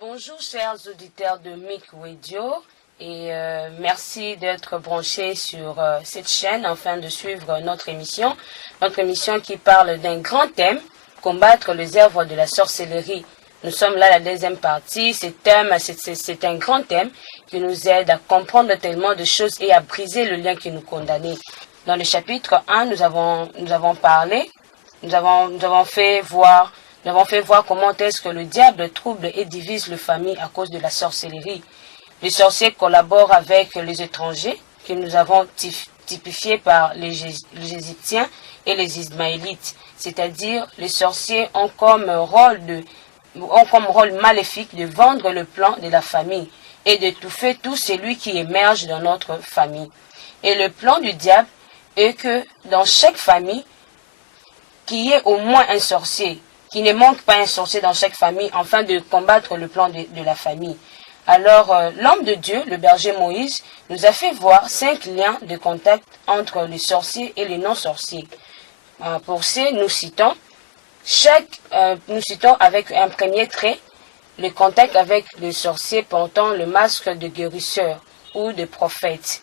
Bonjour chers auditeurs de MIC Radio et merci d'être branchés sur cette chaîne afin de suivre notre émission qui parle d'un grand thème, combattre les œuvres de la sorcellerie. Nous sommes là à la deuxième partie. C'est un grand thème qui nous aide à comprendre tellement de choses et à briser le lien qui nous condamnait. Dans le chapitre 1, nous avons fait voir comment est-ce que le diable trouble et divise les familles à cause de la sorcellerie. Les sorciers collaborent avec les étrangers que nous avons typifiés par les Égyptiens et les Ismaélites. C'est-à-dire, les sorciers ont comme rôle maléfique de vendre le plan de la famille et d'étouffer tout celui qui émerge dans notre famille. Et le plan du diable est que dans chaque famille, qu'il y ait au moins un sorcier, qu'il ne manque pas un sorcier dans chaque famille, afin de combattre le plan de la famille. Alors, l'homme de Dieu, le berger Moïse, nous a fait voir 5 liens de contact entre les sorciers et les non-sorciers. Pour ces, nous citons avec un premier trait, le contact avec le sorcier portant le masque de guérisseur ou de prophète.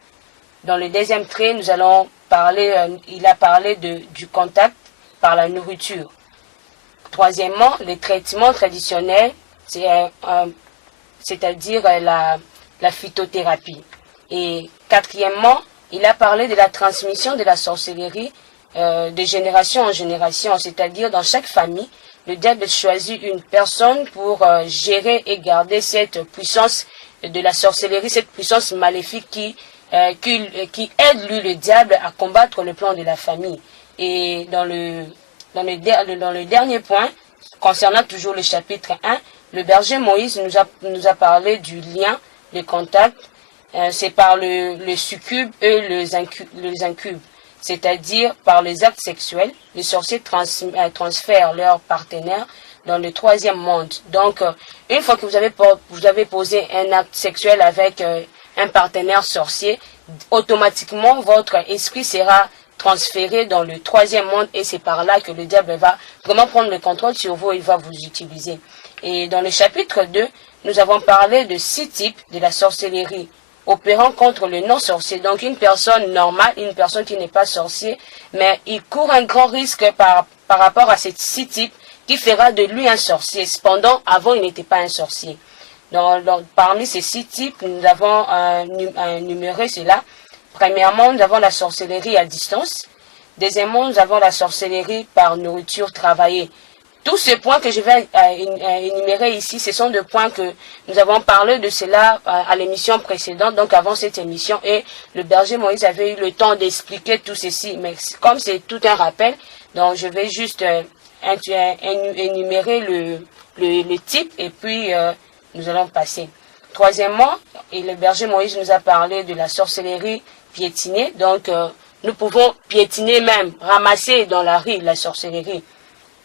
Dans le deuxième trait, il a parlé du contact par la nourriture. Troisièmement, les traitements traditionnels, c'est-à-dire la phytothérapie. Et quatrièmement, il a parlé de la transmission de la sorcellerie de génération en génération, c'est-à-dire dans chaque famille, le diable choisit une personne pour gérer et garder cette puissance de la sorcellerie, cette puissance maléfique qui aide lui le diable à combattre le plan de la famille. Et dans le dernier point, concernant toujours le chapitre 1, le berger Moïse nous a parlé du lien, le contact, c'est par le succube et les incubes, c'est-à-dire par les actes sexuels, les sorciers transfèrent leur partenaire dans le troisième monde. Donc, une fois que vous avez posé un acte sexuel avec un partenaire sorcier, automatiquement votre esprit sera transféré dans le troisième monde et c'est par là que le diable va vraiment prendre le contrôle sur vous et il va vous utiliser. Et dans le chapitre 2, nous avons parlé de 6 types de la sorcellerie opérant contre le non-sorcier. Donc une personne normale, une personne qui n'est pas sorcier, mais il court un grand risque par rapport à ces 6 types qui fera de lui un sorcier. Cependant, avant, il n'était pas un sorcier. Parmi ces 6 types, nous avons énuméré cela. Premièrement, nous avons la sorcellerie à distance. Deuxièmement, nous avons la sorcellerie par nourriture travaillée. Tous ces points que je vais énumérer ici, ce sont des points que nous avons parlé de cela à l'émission précédente, donc avant cette émission, et le berger Moïse avait eu le temps d'expliquer tout ceci. Mais comme c'est tout un rappel, donc je vais juste énumérer le type et puis nous allons passer. Troisièmement, et le berger Moïse nous a parlé de la sorcellerie piétinée. Donc, nous pouvons piétiner même, ramasser dans la rue la sorcellerie.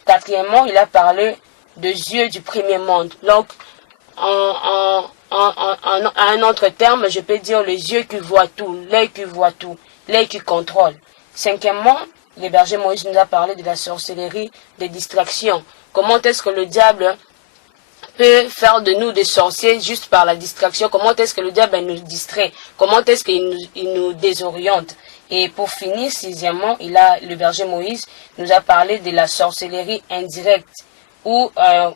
Quatrièmement, il a parlé des yeux du premier monde. Donc, à un autre terme, je peux dire les yeux qui voient tout, l'œil qui voit tout, l'œil qui contrôle. Cinquièmement, le berger Moïse nous a parlé de la sorcellerie des distractions. Comment est-ce que le diable peut faire de nous des sorciers juste par la distraction? Comment est-ce que le diable nous distrait? Comment est-ce qu'il nous désoriente? Et pour finir, sixièmement, le berger Moïse nous a parlé de la sorcellerie indirecte, où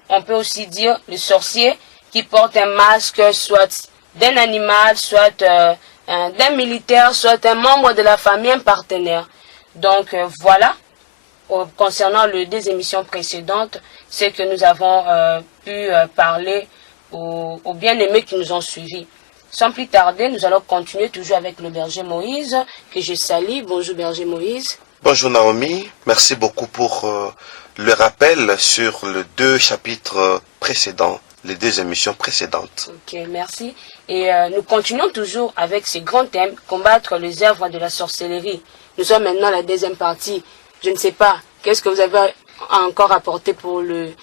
on peut aussi dire le sorcier qui porte un masque, soit d'un animal, soit d'un militaire, soit un membre de la famille, un partenaire. Donc voilà. Concernant les 2 émissions précédentes, c'est que nous avons pu parler aux bien-aimés qui nous ont suivis. Sans plus tarder, nous allons continuer toujours avec le berger Moïse, que je salue. Bonjour berger Moïse. Bonjour Naomi, merci beaucoup pour le rappel sur les 2 chapitres précédents, les 2 émissions précédentes. Ok, merci. Et nous continuons toujours avec ce grand thème, combattre les œuvres de la sorcellerie. Nous sommes maintenant à la deuxième partie. Je ne sais pas, qu'est-ce que vous avez encore apporté pour les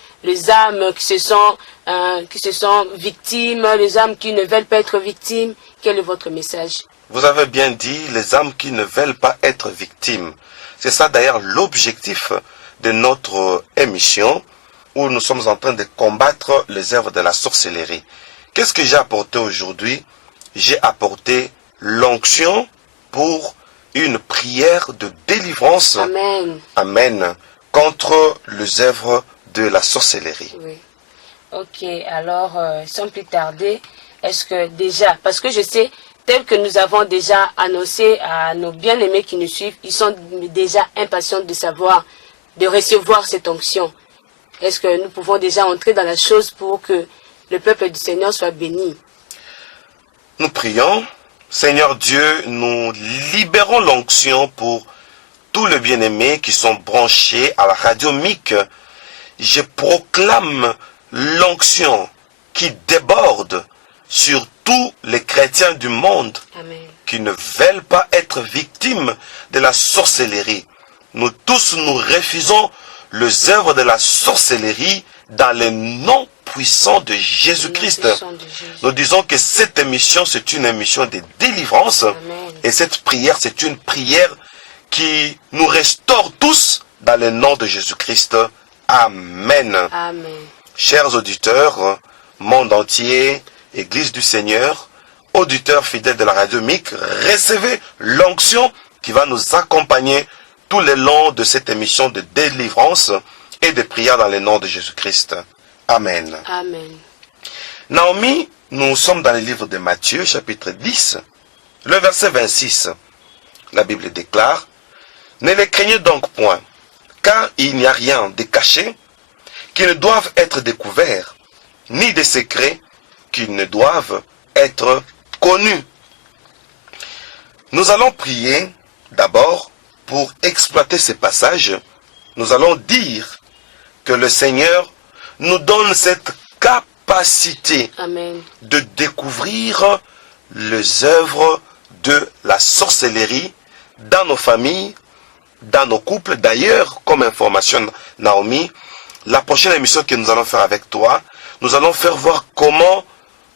âmes qui se sont victimes, les âmes qui ne veulent pas être victimes? Quel est votre message? Vous avez bien dit, les âmes qui ne veulent pas être victimes. C'est ça d'ailleurs l'objectif de notre émission, où nous sommes en train de combattre les œuvres de la sorcellerie. Qu'est-ce que j'ai apporté aujourd'hui? J'ai apporté l'onction pour une prière de délivrance. Amen. Amen. Contre les œuvres de la sorcellerie. Oui. Ok, alors, sans plus tarder, est-ce que déjà, parce que je sais, tel que nous avons déjà annoncé à nos bien-aimés qui nous suivent, ils sont déjà impatients de savoir, de recevoir cette onction. Est-ce que nous pouvons déjà entrer dans la chose pour que le peuple du Seigneur soit béni? Nous prions. Seigneur Dieu, nous libérons l'onction pour tous les bien-aimés qui sont branchés à la radio MIC. Je proclame l'onction qui déborde sur tous les chrétiens du monde. Amen. Qui ne veulent pas être victimes de la sorcellerie. Nous tous, nous refusons les œuvres de la sorcellerie dans le nom puissant de Jésus-Christ. Nous disons que cette émission, c'est une émission de délivrance. Amen. Et cette prière, c'est une prière qui nous restaure tous dans le nom de Jésus-Christ. Amen. Amen. Chers auditeurs, monde entier, Église du Seigneur, auditeurs fidèles de la radio MIC, recevez l'onction qui va nous accompagner tout le long de cette émission de délivrance et de prière dans le nom de Jésus-Christ. Amen. Amen. Naomi, nous sommes dans le livre de Matthieu, chapitre 10, le verset 26. La Bible déclare, « Ne les craignez donc point, car il n'y a rien de caché qui ne doivent être découverts, ni de secrets qui ne doivent être connus. » Nous allons prier d'abord pour exploiter ces passages. Nous allons dire que le Seigneur nous donne cette capacité Amen. de découvrir les œuvres de la sorcellerie dans nos familles, dans nos couples. D'ailleurs, comme information, Naomi, la prochaine émission que nous allons faire avec toi, nous allons faire voir comment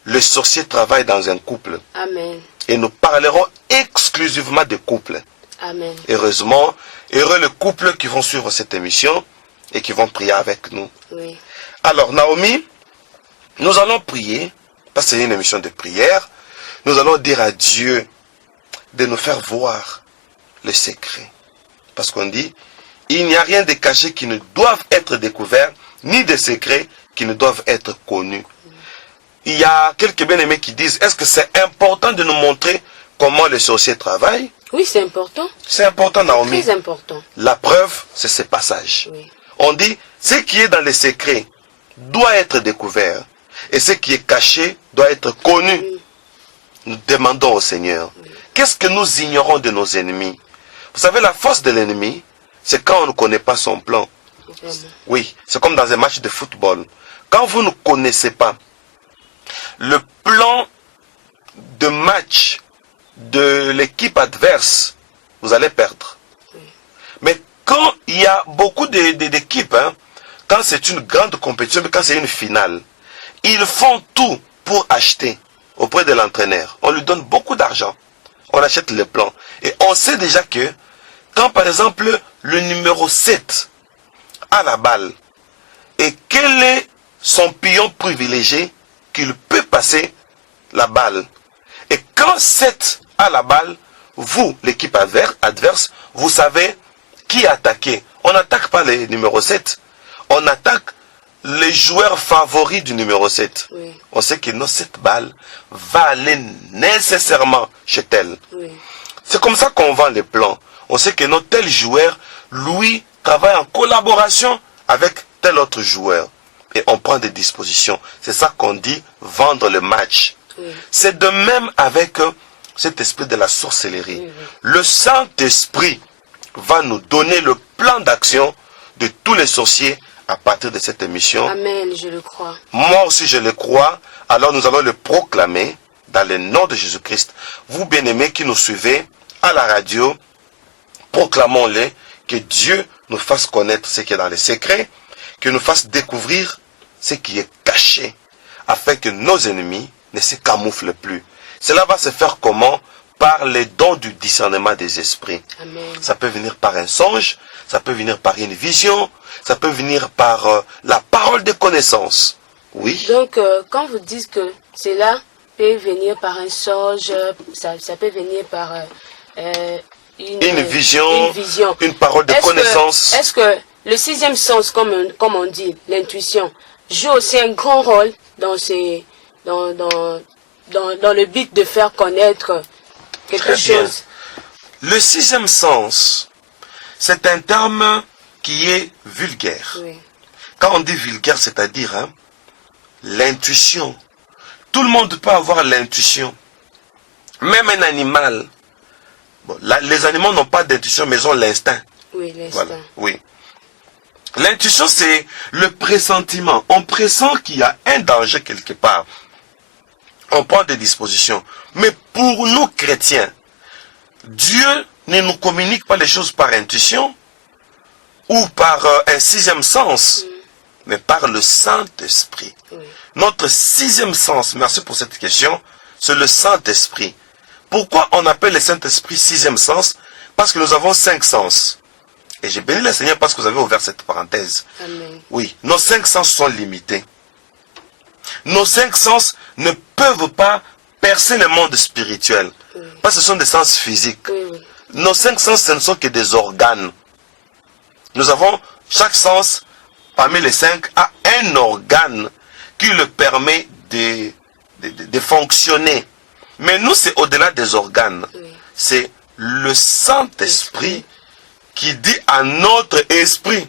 le sorcier travaille dans un couple. Amen. Et nous parlerons exclusivement de couples. Amen. Heureusement, heureux les couples qui vont suivre cette émission et qui vont prier avec nous. Oui. Alors, Naomi, nous allons prier, parce que c'est une émission de prière, nous allons dire à Dieu de nous faire voir le secret. Parce qu'on dit, il n'y a rien de caché qui ne doivent être découverts, ni de secrets qui ne doivent être connus. Il y a quelques bien-aimés qui disent, est-ce que c'est important de nous montrer comment les sorciers travaillent? Oui, c'est important. C'est important, Naomi. Très important. La preuve, c'est ce passage. Oui. On dit, ce qui est dans les secrets doit être découvert. Et ce qui est caché doit être connu. Oui. Nous demandons au Seigneur, qu'est-ce que nous ignorons de nos ennemis? Vous savez, la force de l'ennemi, c'est quand on ne connaît pas son plan. Vraiment. Oui, c'est comme dans un match de football. Quand vous ne connaissez pas le plan de match de l'équipe adverse, vous allez perdre. Mais quand il y a beaucoup d'équipes, quand c'est une grande compétition, quand c'est une finale, ils font tout pour acheter auprès de l'entraîneur. On lui donne beaucoup d'argent. On achète les plans. Et on sait déjà que quand par exemple le numéro 7 a la balle, et quel est son pion privilégié qu'il peut passer la balle. Et quand 7 a la balle, vous, l'équipe adverse, vous savez qui attaquer. On n'attaque pas les numéro 7. On attaque les joueurs favoris du numéro 7. Oui. On sait que cette balle va aller nécessairement chez tel. Oui. C'est comme ça qu'on vend les plans. On sait que notre tel joueur, lui, travaille en collaboration avec tel autre joueur. Et on prend des dispositions. C'est ça qu'on dit vendre le match. Oui. C'est de même avec cet esprit de la sorcellerie. Oui, oui. Le Saint-Esprit va nous donner le plan d'action de tous les sorciers à partir de cette émission. Amen, je le crois. Moi aussi je le crois. Alors nous allons le proclamer dans le nom de Jésus-Christ. Vous bien-aimés qui nous suivez à la radio, proclamons-le, que Dieu nous fasse connaître ce qui est dans les secrets, qu'il nous fasse découvrir ce qui est caché, afin que nos ennemis ne se camouflent plus. Cela va se faire comment? par les dons du discernement des esprits. Amen. Ça peut venir par un songe, ça peut venir par une vision, ça peut venir par la parole de connaissance. Oui. Donc, quand vous dites que cela peut venir par un songe, ça peut venir par une vision, une parole de connaissance. Est-ce que le sixième sens, comme on dit, l'intuition, joue aussi un grand rôle dans le but de faire connaître quelque chose? Le sixième sens, c'est un terme qui est vulgaire. Oui. Quand on dit vulgaire, c'est-à-dire l'intuition. Tout le monde peut avoir l'intuition. Même un animal. Bon, les animaux n'ont pas d'intuition, mais ils ont l'instinct. Oui, l'instinct. Voilà, oui. L'intuition, c'est le pressentiment. On pressent qu'il y a un danger quelque part. On prend des dispositions. Mais pour nous chrétiens, Dieu ne nous communique pas les choses par intuition ou par un sixième sens, mais par le Saint-Esprit. Oui. Notre sixième sens, merci pour cette question, c'est le Saint-Esprit. Pourquoi on appelle le Saint-Esprit sixième sens? Parce que nous avons 5 sens. Et j'ai béni le Seigneur parce que vous avez ouvert cette parenthèse. Amen. Oui, nos 5 sens sont limités. Nos 5 sens ne peuvent pas percer le monde spirituel. Oui. Parce que ce sont des sens physiques. Oui, oui. Nos 5 sens, ce ne sont que des organes. Nous avons, chaque sens, parmi les 5, a un organe qui le permet de fonctionner. Mais nous, c'est au-delà des organes. Oui. C'est le Saint-Esprit qui dit à notre esprit.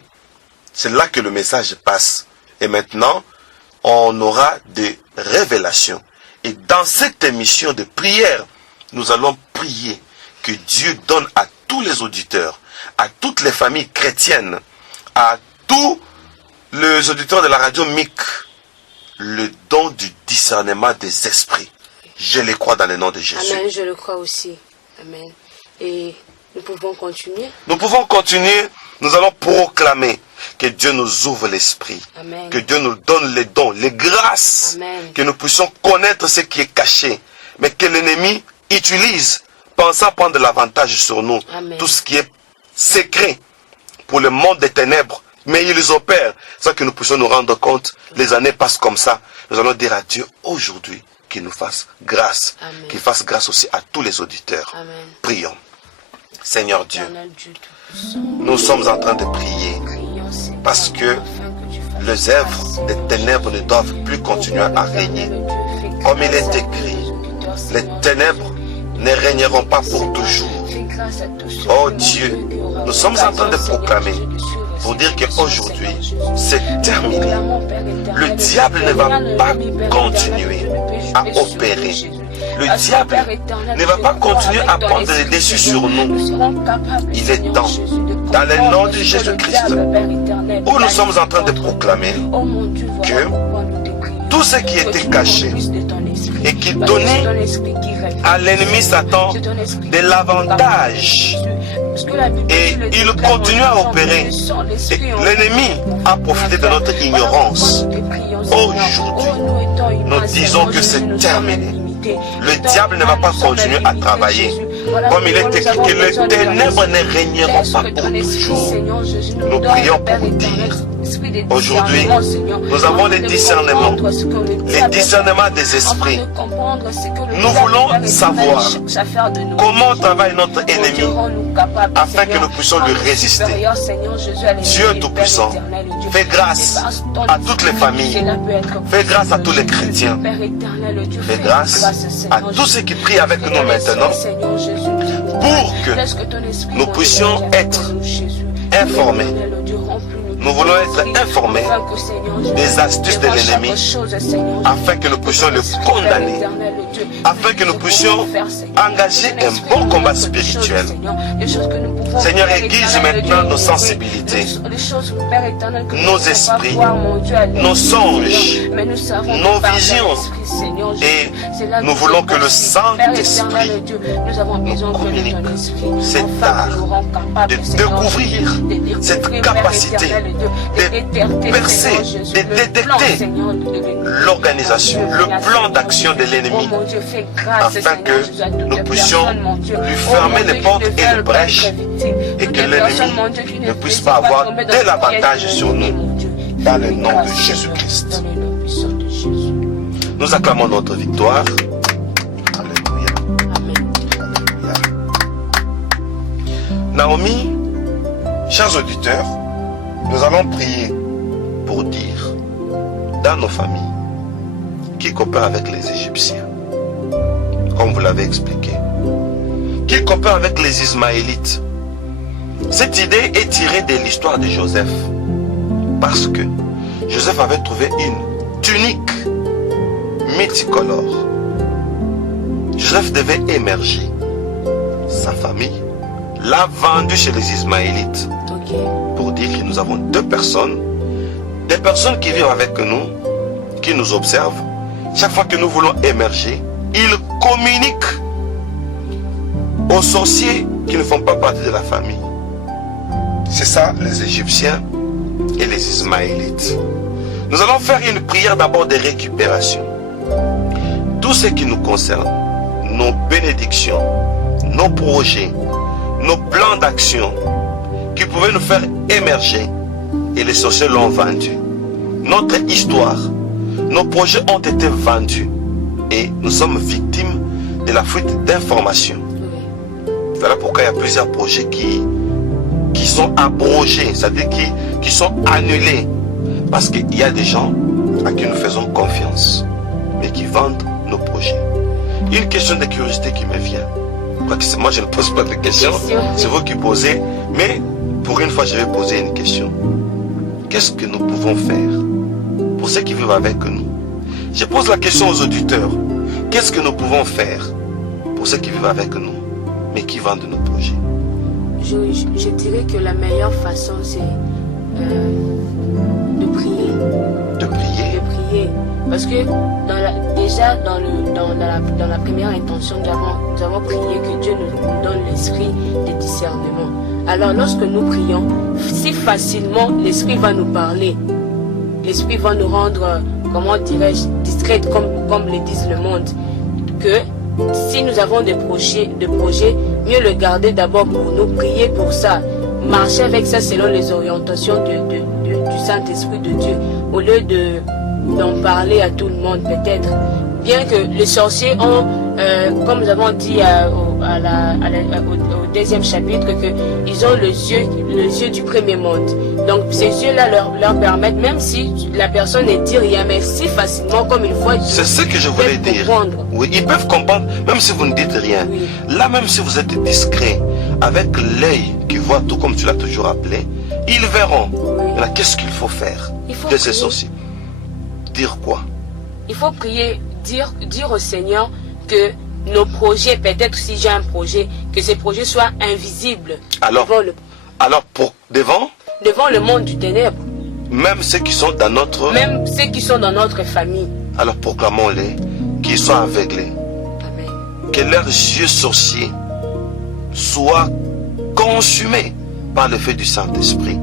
C'est là que le message passe. Et maintenant, on aura des révélations. Et dans cette émission de prière, nous allons prier que Dieu donne à tous les auditeurs, à toutes les familles chrétiennes, à tous les auditeurs de la radio MIC, le don du discernement des esprits. Je les crois dans le nom de Jésus. Amen, je le crois aussi. Amen. Et nous pouvons continuer. Nous pouvons continuer. Nous allons proclamer que Dieu nous ouvre l'esprit. Amen. Que Dieu nous donne les dons, les grâces. Amen. Que nous puissions connaître ce qui est caché. Mais que l'ennemi utilise, pensant prendre l'avantage sur nous. Amen. Tout ce qui est secret pour le monde des ténèbres. Mais ils opèrent sans que nous puissions nous rendre compte. Les années passent comme ça. Nous allons dire à Dieu aujourd'hui qu'il nous fasse grâce. Amen. Qu'il fasse grâce aussi à tous les auditeurs. Amen. Prions. Seigneur Dieu, Éternel Dieu Tout-Puissant, nous sommes en train de prier prions, Seigneur, parce que afin que tu fasses les œuvres des ténèbres ne doivent plus continuer à régner. Comme il est écrit, les ténèbres ne régneront pas pour toujours. Oh Dieu, nous sommes en train de proclamer pour dire qu'aujourd'hui, c'est terminé. Le diable ne va pas continuer à opérer. Le diable ne va pas continuer à prendre le dessus sur nous. Il est temps, dans le nom de Jésus-Christ, où nous sommes en train de proclamer que tout ce qui était caché et qui donnait à l'ennemi Satan de l'avantage, et il continue à opérer. Et l'ennemi a profité de notre ignorance. Aujourd'hui, nous disons que c'est terminé. Le diable ne va pas continuer à travailler. Comme il est écrit que les ténèbres ne régneront pas pour toujours. Nous prions pour dire, aujourd'hui, nous avons les discernements des esprits. Nous voulons savoir comment travaille notre ennemi afin que nous puissions lui résister. Dieu Tout-Puissant, fais grâce à toutes les familles, fais grâce à tous les chrétiens, fais grâce à tous ceux qui prient avec nous maintenant pour que nous puissions être informés. Nous voulons être informés des astuces de l'ennemi afin que nous puissions le condamner, afin que nous puissions engager un bon combat spirituel. Seigneur, aiguise maintenant nos sensibilités, nos esprits, nos songes, nos visions, Seigneur Jésus. Et Cela nous voulons que le Père Saint-Esprit éternel Dieu, nous avons besoin de communique ton esprit, cet afin que art nous rendons capables, de Seigneur découvrir Jésus, de découvrir, cette Père capacité éternel Dieu, de détecter, percer, Seigneur Jésus, de le plan, détecter Seigneur, l'organisation, Dieu, le Seigneur, plan Seigneur d'action de Jésus. l'ennemi, Oh mon Dieu, fais grâce, afin Seigneur que Jésus, à toutes nous les puissions personnes, mon Dieu. lui Oh, fermer mon les Dieu, portes qui ne et les veulent pas brèches, être victimes. et Toutes que les l'ennemi personnes, mon Dieu, qui ne ne puisse veulent pas avoir tomber dans de le l'avantage piège de sur l'ennemi, nous. mon Dieu. Dans le Fais nom grâce, de Seigneur, Jésus-Christ. dans le nom puissant de Jésus. Nous acclamons notre victoire. Alléluia. Amen. Alléluia. Naomi, chers auditeurs, nous allons prier pour dire dans nos familles qui coopère avec les Égyptiens, comme vous l'avez expliqué, qui coopère avec les Ismaélites. Cette idée est tirée de l'histoire de Joseph, parce que Joseph avait trouvé une tunique multicolore. Joseph devait émerger. Sa famille l'a vendu chez les Ismaélites. Ok. Pour dire que nous avons deux personnes, des personnes qui vivent avec nous, qui nous observent. Chaque fois que nous voulons émerger, ils communiquent aux sorciers qui ne font pas partie de la famille. C'est ça les Égyptiens et les Ismaélites. Nous allons faire une prière d'abord de récupération. Tout ce qui nous concerne, nos bénédictions, nos projets, nos plans d'action qui pouvaient nous faire émerger, et les sorciers l'ont vendu. Notre histoire, nos projets ont été vendus et nous sommes victimes de la fuite d'informations. Voilà pourquoi il y a plusieurs projets qui sont abrogés, c'est-à-dire qui sont annulés. Parce qu'il y a des gens à qui nous faisons confiance, mais qui vendent nos projets. Une question de curiosité qui me vient. Moi, je ne pose pas de questions, c'est vous qui posez, mais pour une fois, je vais poser une question. Qu'est-ce que nous pouvons faire pour ceux qui vivent avec nous? Je pose la question aux auditeurs. Qu'est-ce que nous pouvons faire pour ceux qui vivent avec nous, mais qui vendent nos projets? Je dirais que la meilleure façon, c'est de prier. De prier. De prier. Parce que déjà dans la première intention, nous avons prié que Dieu nous donne l'esprit de discernement. Alors lorsque nous prions, si facilement l'esprit va nous parler, l'esprit va nous rendre, comment dirais-je, discrètes comme le disent le monde, que si nous avons des projets, mieux le garder d'abord pour nous, prier pour ça, marcher avec ça selon les orientations du Saint-Esprit de Dieu, au lieu d'en parler à tout le monde peut-être. Bien que les sorciers ont, comme nous avons dit au deuxième chapitre, qu'ils ont les yeux du premier monde. Donc ces yeux-là leur permettent, même si la personne ne dit rien, mais si facilement comme il faut. C'est ce que je voulais dire. Comprendre. Oui, ils peuvent comprendre, même si vous ne dites rien. Oui. Là, même si vous êtes discret, avec l'œil qui voit tout comme tu l'as toujours appelé, ils verront. Oui. Maintenant, qu'est-ce qu'il faut faire de ces sorciers? Dire quoi? Il faut prier, dire au Seigneur que nos projets, peut-être si j'ai un projet, que ces projets soient invisibles Alors devant le monde du ténèbre. même ceux qui sont dans notre... Même ceux qui sont dans notre famille. Alors proclamons-les, qu'ils soient aveuglés. Amen. Que leurs yeux sorciers soient consumés par le feu du Saint-Esprit.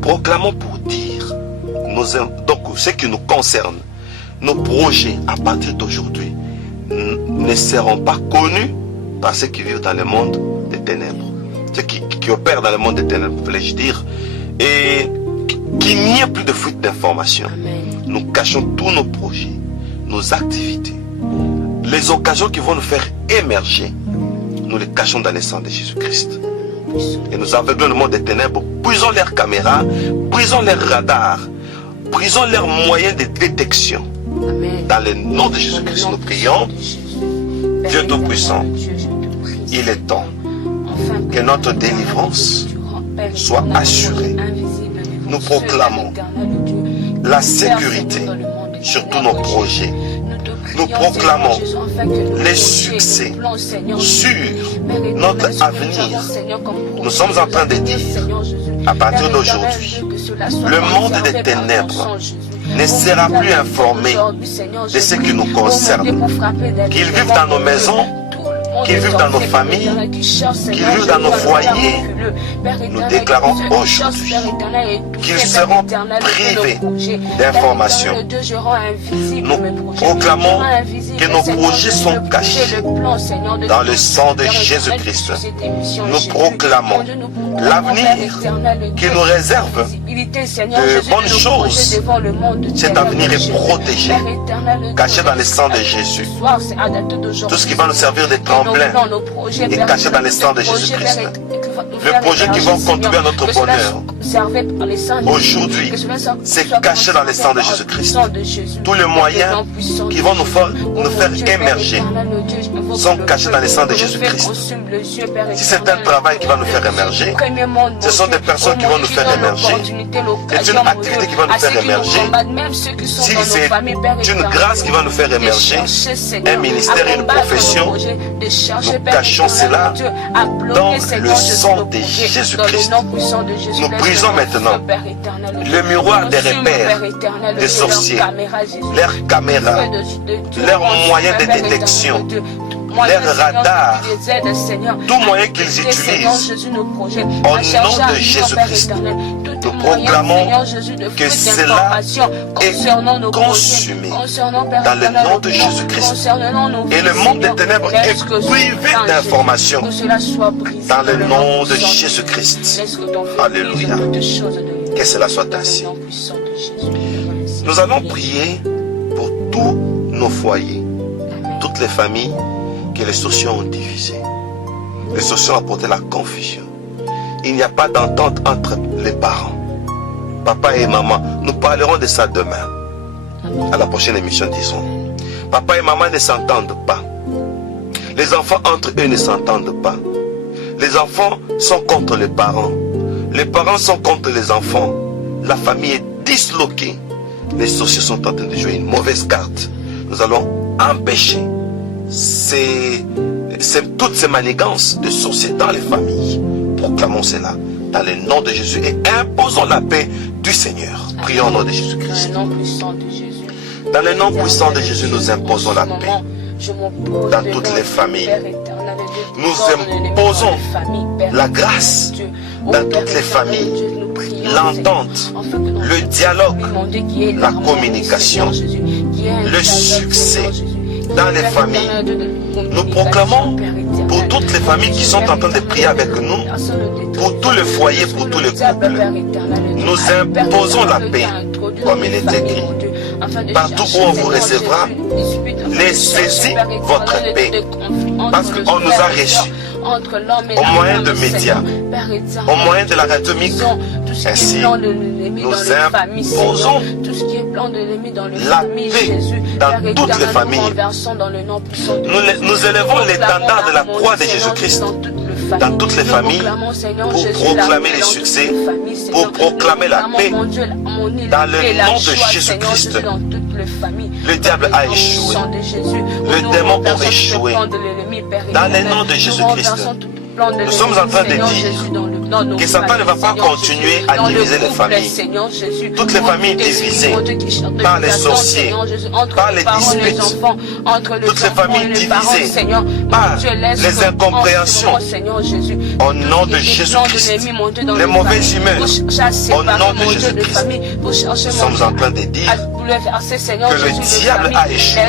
Proclamons pour dire, donc ce qui nous concerne, nos projets à partir d'aujourd'hui ne seront pas connus par ceux qui vivent dans le monde des ténèbres. Ceux qui opèrent dans le monde des ténèbres, voulais-je dire. Et qu'il n'y ait plus de fuite d'informations. Nous cachons tous nos projets, nos activités, les occasions qui vont nous faire émerger. Nous les cachons dans le sang de Jésus-Christ. Et nous aveuglons le monde des ténèbres, brisons leurs caméras, brisons leurs radars, brisons leurs moyens de détection. Amen. Dans le nom de Jésus-Christ, nous prions. Dieu Tout-Puissant, il est temps que notre délivrance soit assurée. Nous proclamons la sécurité sur tous nos projets. Nous proclamons les succès sur notre avenir. Nous sommes en train de dire, à partir d'aujourd'hui, le monde des ténèbres ne sera plus informé de ce qui nous concerne. Qu'ils vivent dans nos maisons, qu'ils vivent dans nos familles, qu'ils vivent dans nos foyers, nous déclarons aujourd'hui qu'ils seront privés d'informations. Nous proclamons que nos projets sont cachés dans le sang de Jésus-Christ. Nous proclamons l'avenir qui nous réserve de bonnes choses. Cet avenir est protégé, caché dans le sang de Jésus. Tout ce qui va nous servir de tremplin est caché dans le sang de Jésus-Christ. Le projet qui va contribuer à notre bonheur aujourd'hui, c'est caché dans le sang de Jésus-Christ. Tous les moyens qui vont nous faire émerger sont cachés dans le sang de Jésus-Christ. Si c'est un travail qui va nous faire émerger, ce sont des personnes qui vont nous faire émerger. C'est une activité qui va nous faire émerger. Si c'est une grâce qui va nous faire émerger, un ministère, une profession, nous cachons cela dans le sang de Jésus-Christ. Nous brisons maintenant le miroir des repères des sorciers, leurs caméras, leurs moyens de détection, leurs radars, tout moyen qu'ils utilisent. Au nom de Jésus-Christ, nous proclamons que cela est consumé dans le nom de Jésus-Christ. Et le monde des ténèbres est privé d'informations dans le nom de Jésus-Christ. Alléluia. Que cela soit ainsi. Nous allons prier pour tous nos foyers, toutes les familles que les sorciers ont divisées. Les sorciers ont apporté la confusion. Il n'y a pas d'entente entre les parents. Papa et maman, nous parlerons de ça demain. À la prochaine émission, disons. Papa et maman ne s'entendent pas. Les enfants entre eux ne s'entendent pas. Les enfants sont contre les parents. Les parents sont contre les enfants. La famille est disloquée. Les sorciers sont en train de jouer une mauvaise carte. Nous allons empêcher toutes ces manigances de sorciers dans les familles. Proclamons cela dans le nom de Jésus et imposons la paix du Seigneur. Prions au nom de Jésus-Christ. Dans le nom puissant de Jésus, nous imposons la paix dans toutes les familles. Nous imposons la grâce dans toutes les familles, l'entente, le dialogue, la communication, le succès dans les familles. Nous proclamons pour toutes les familles qui sont en train de prier avec nous, pour tous les foyers, pour tous les couples. Nous imposons la paix, comme il est écrit. Partout où on vous recevra, laissez-y votre paix. Parce qu'on nous a reçus au moyen de médias, au moyen de la radio micro. Ainsi, nous imposons la paix dans toutes les familles. Nous élevons l'étendard de la croix de Jésus-Christ dans toutes les familles pour proclamer les succès, pour proclamer la paix dans le nom de Jésus-Christ. Le diable a échoué, le démon a échoué dans le nom de Jésus-Christ. Nous sommes en train de dire que Satan ne va pas continuer à diviser les familles. Toutes les familles divisées par les sorciers, par les disputes, toutes les familles divisées par les incompréhensions. Au nom de Jésus-Christ, les mauvaises humeurs, au nom de Jésus-Christ, nous sommes en train de dire que le diable a échoué.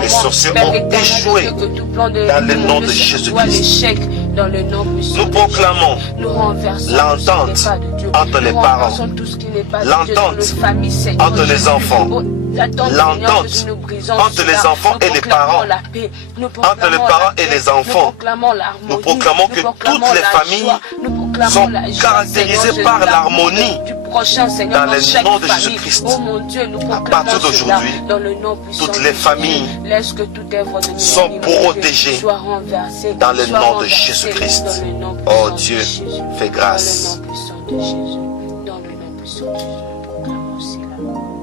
Les sorciers ont échoué dans le nom de Jésus-Christ. Nous proclamons l'entente entre les parents, l'entente entre les enfants, l'entente entre les enfants et les parents, entre les parents et les enfants. Nous proclamons que toutes les familles sont caractérisées par l'harmonie. Dans le nom de Jésus-Christ, à partir d'aujourd'hui, toutes les familles sont protégées dans le nom de Jésus-Christ. Oh Dieu, fais grâce.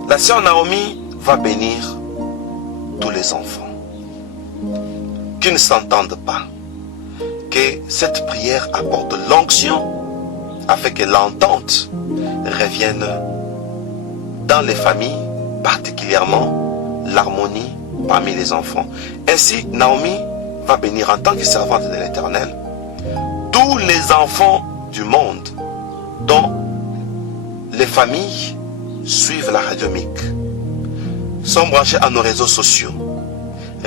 La sœur Naomi va bénir tous les enfants qui ne s'entendent pas. Que cette prière apporte l'onction afin que l'entente revienne dans les familles, particulièrement l'harmonie parmi les enfants. Ainsi, Naomi va bénir en tant que servante de l'Éternel tous les enfants du monde dont les familles suivent la radio MIC, sont branchés à nos réseaux sociaux.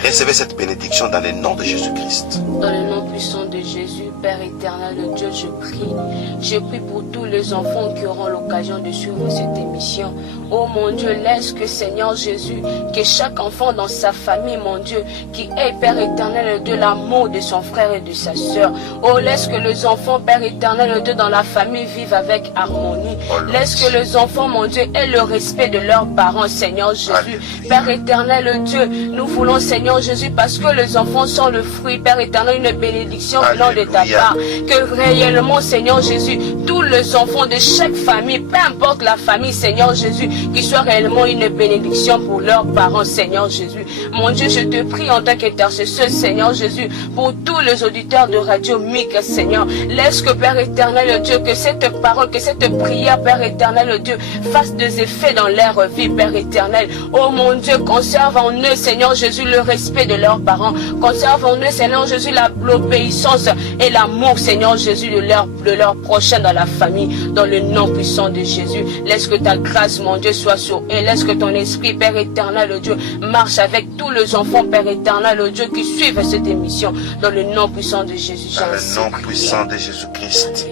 Recevez cette bénédiction dans le nom de Jésus-Christ. Dans le nom puissant de Jésus, Père éternel, Dieu, je prie. Je prie pour tous les enfants qui auront l'occasion de suivre cette émission. Oh mon Dieu, laisse que Seigneur Jésus, que chaque enfant dans sa famille, mon Dieu, qui ait, Père éternel, de l'amour de son frère et de sa soeur. Oh, laisse que les enfants, Père éternel, Dieu, dans la famille vivent avec harmonie. Laisse que les enfants, mon Dieu, aient le respect de leurs parents, Seigneur Jésus. Père éternel, Dieu, nous voulons, Seigneur Jésus, parce que les enfants sont le fruit, Père éternel, une bénédiction venant de ta part. Que réellement, Seigneur Jésus, tous les enfants de chaque famille, peu importe la famille, Seigneur Jésus, qu'ils soient réellement une bénédiction pour leurs parents, Seigneur Jésus. Mon Dieu, je te prie en tant qu'intercesseur, Seigneur Jésus, pour tous les auditeurs de Radio MIC, Seigneur. Laisse que, Père éternel, Dieu, que cette parole, que cette prière, Père éternel, Dieu, fasse des effets dans leur vie, Père éternel. Oh mon Dieu, conserve en eux, Seigneur Jésus, le respect de leurs parents. Conserve en eux, Seigneur Jésus, l'obéissance et l'amour, Seigneur Jésus, de leur prochain dans la famille, dans le nom puissant de Jésus. Laisse que ta grâce, mon Dieu, soit sur eux. Laisse que ton esprit, Père éternel, Dieu, marche avec tous les enfants, Père éternel, Dieu, qui suivent cette émission, dans le nom puissant de Jésus. Dans le nom puissant de Jésus-Christ.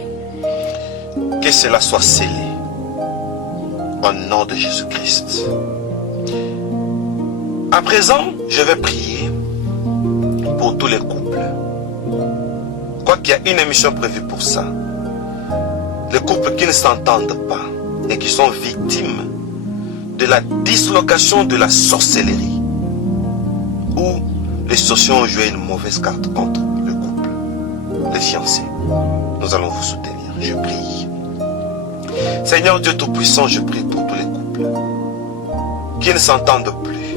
Que cela soit scellé. Au nom de Jésus-Christ. À présent, je vais prier pour tous les couples. Quoi qu'il y a une émission prévue pour ça. Les couples qui ne s'entendent pas et qui sont victimes de la dislocation de la sorcellerie, où les sorciers ont joué une mauvaise carte contre le couple, les fiancés. Nous allons vous soutenir. Je prie. Seigneur Dieu Tout-Puissant, je prie pour tous les couples qui ne s'entendent plus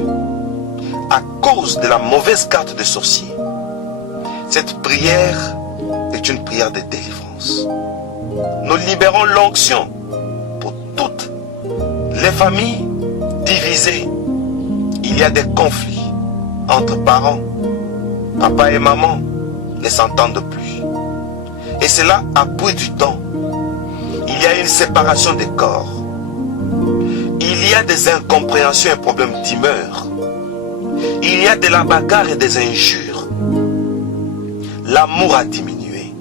à cause de la mauvaise carte des sorciers. Cette prière est une prière de délivrance. Nous libérons l'onction pour toutes les familles divisées. Il y a des conflits entre parents. Papa et maman ne s'entendent plus. Et cela a pris du temps. Il y a une séparation des corps. Il y a des incompréhensions et problèmes d'humeur. Il y a de la bagarre et des injures. L'amour a diminué.